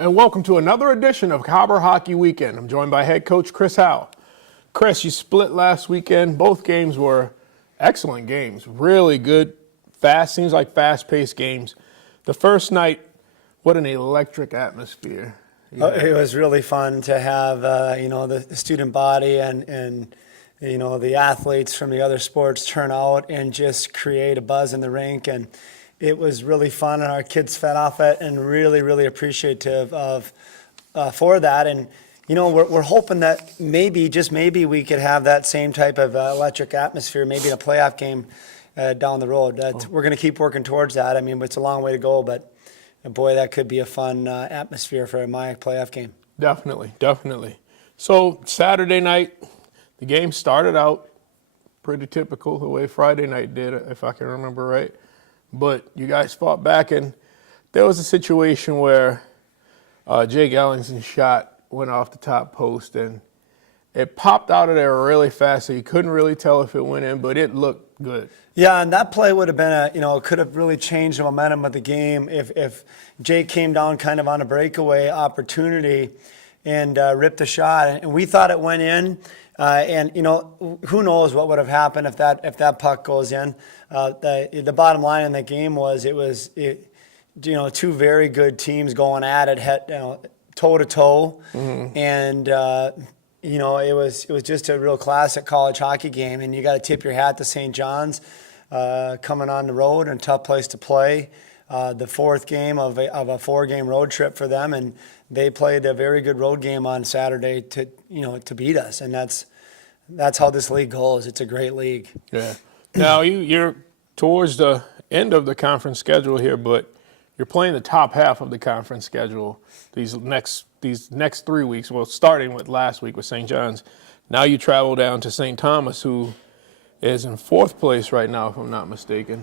And welcome to another edition of Cobber Hockey Weekend. I'm joined by head coach Chris Howe. Chris, you split last weekend. Both games were excellent games, really good, seems like fast-paced games. The first night, what an electric atmosphere. It was really fun to have, the student body and the athletes from the other sports turn out and just create a buzz in the rink. And it was really fun, and our kids fed off it and really, really appreciative for that. And, we're hoping that maybe, just maybe, we could have that same type of electric atmosphere maybe in a playoff game down the road. We're going to keep working towards that. I mean, it's a long way to go, but boy, that could be a fun atmosphere for my playoff game. Definitely, definitely. So Saturday night, the game started out pretty typical the way Friday night did, if I can remember right. But you guys fought back, and there was a situation where Jake Ellingson's shot went off the top post, and it popped out of there really fast, so you couldn't really tell if it went in, but it looked good. Yeah, and that play would have been could have really changed the momentum of the game if Jake came down kind of on a breakaway opportunity and ripped the shot. And we thought it went in, and who knows what would have happened if that puck goes in. The bottom line in that game was two very good teams going at it, toe to toe, and it was just a real classic college hockey game. And you got to tip your hat to St. John's coming on the road, and a tough place to play. The fourth game of a four-game road trip for them, and they played a very good road game on Saturday to beat us, and that's how this league goes. It's a great league. Yeah. Now you're towards the end of the conference schedule here, but you're playing the top half of the conference schedule these next 3 weeks. Well, starting with last week with St. John's. Now you travel down to St. Thomas, who is in fourth place right now, if I'm not mistaken,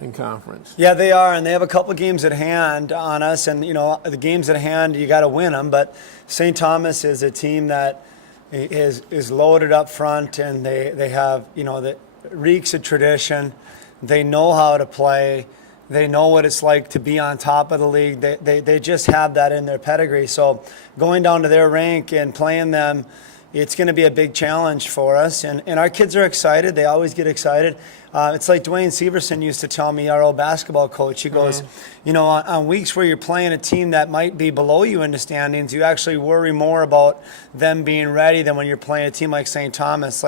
in conference. Yeah, they are, and they have a couple games at hand on us, and the games at hand, you got to win them. But St. Thomas is a team that is loaded up front, and they have that reeks of tradition. They know how to play. They know what it's like to be on top of the league. They just have that in their pedigree. So going down to their rink and playing them, it's going to be a big challenge for us. And our kids are excited. They always get excited. It's like Dwayne Severson used to tell me, our old basketball coach. He goes, on weeks where you're playing a team that might be below you in the standings, you actually worry more about them being ready than when you're playing a team like St. Thomas.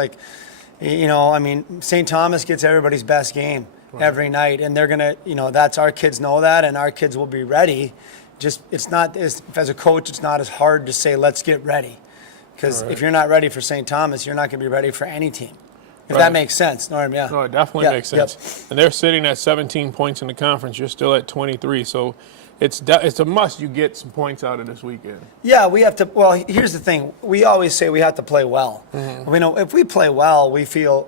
St. Thomas gets everybody's best game every night, and they're gonna, that's our kids know that, and our kids will be ready. Just it's not as a coach, it's not as hard to say let's get ready, because if you're not ready for St. Thomas, you're not gonna be ready for any team. If that makes sense, Norm. Yeah. No, it definitely makes sense. Yep. And they're sitting at 17 points in the conference. You're still at 23, so it's a must you get some points out of this weekend. Yeah, we have to. Well, here's the thing. We always say we have to play well. Mm-hmm. If we play well, we feel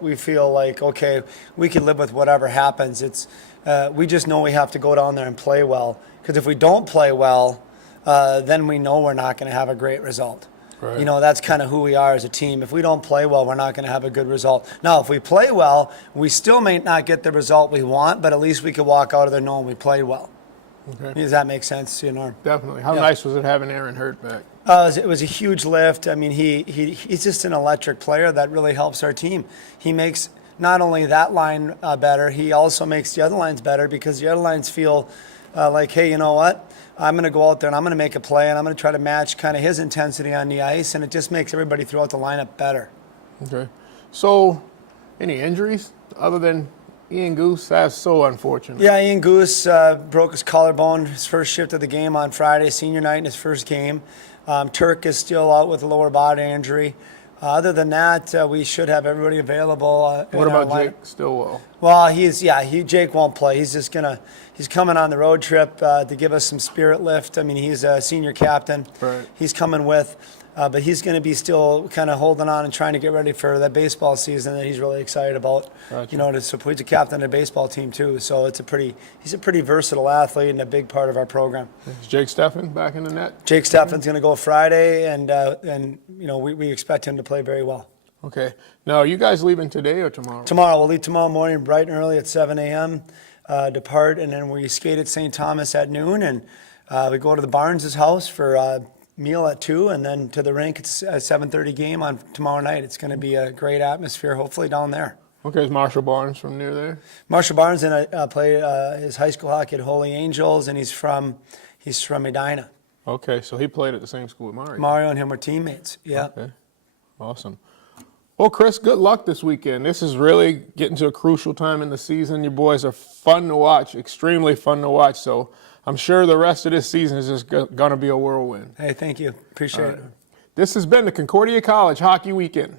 like, okay, we can live with whatever happens. We just know we have to go down there and play well. Because if we don't play well, then we know we're not going to have a great result. Right. That's kind of who we are as a team. If we don't play well, we're not going to have a good result. Now, if we play well, we still may not get the result we want, but at least we could walk out of there knowing we played well. Okay. Does that make sense to you, Norm? Definitely. How nice was it having Aaron Hurt back? It was a huge lift. I mean, he's just an electric player that really helps our team. He makes not only that line better, he also makes the other lines better, because the other lines feel like, hey, you know what? I'm going to go out there and I'm going to make a play, and I'm going to try to match kind of his intensity on the ice, and it just makes everybody throughout the lineup better. Okay. So, any injuries other than Ian Goose? That's so unfortunate. Yeah, Ian Goose broke his collarbone his first shift of the game on Friday, senior night in his first game. Turk is still out with a lower body injury. Other than that, we should have everybody available. What about Jake Stillwell? Well, Jake won't play. He's coming on the road trip to give us some spirit lift. I mean, he's a senior captain. Right. He's coming with. But he's going to be still kind of holding on and trying to get ready for that baseball season that he's really excited about. Gotcha. So he's a captain of the baseball team too. So he's a pretty versatile athlete and a big part of our program. Is Jake Steffen back in the net? Jake Steffen's going to go Friday, and we expect him to play very well. Okay. Now, are you guys leaving today or tomorrow? Tomorrow. We'll leave tomorrow morning bright and early at 7 a.m. Depart, and then we skate at St. Thomas at noon, and We go to the Barnes' house for a meal at 2, and then to the rink. It's a 7:30 game on tomorrow night. It's going to be a great atmosphere, hopefully, down there. Okay, is Marshall Barnes from near there? Marshall Barnes played his high school hockey at Holy Angels, and he's from Medina. Okay, so he played at the same school with Mario. Mario and him were teammates. Yeah. Okay, awesome. Well, Chris, good luck this weekend. This is really getting to a crucial time in the season. You boys are fun to watch, extremely fun to watch. So I'm sure the rest of this season is just going to be a whirlwind. Hey, thank you. Appreciate it. This has been the Concordia College Hockey Weekend.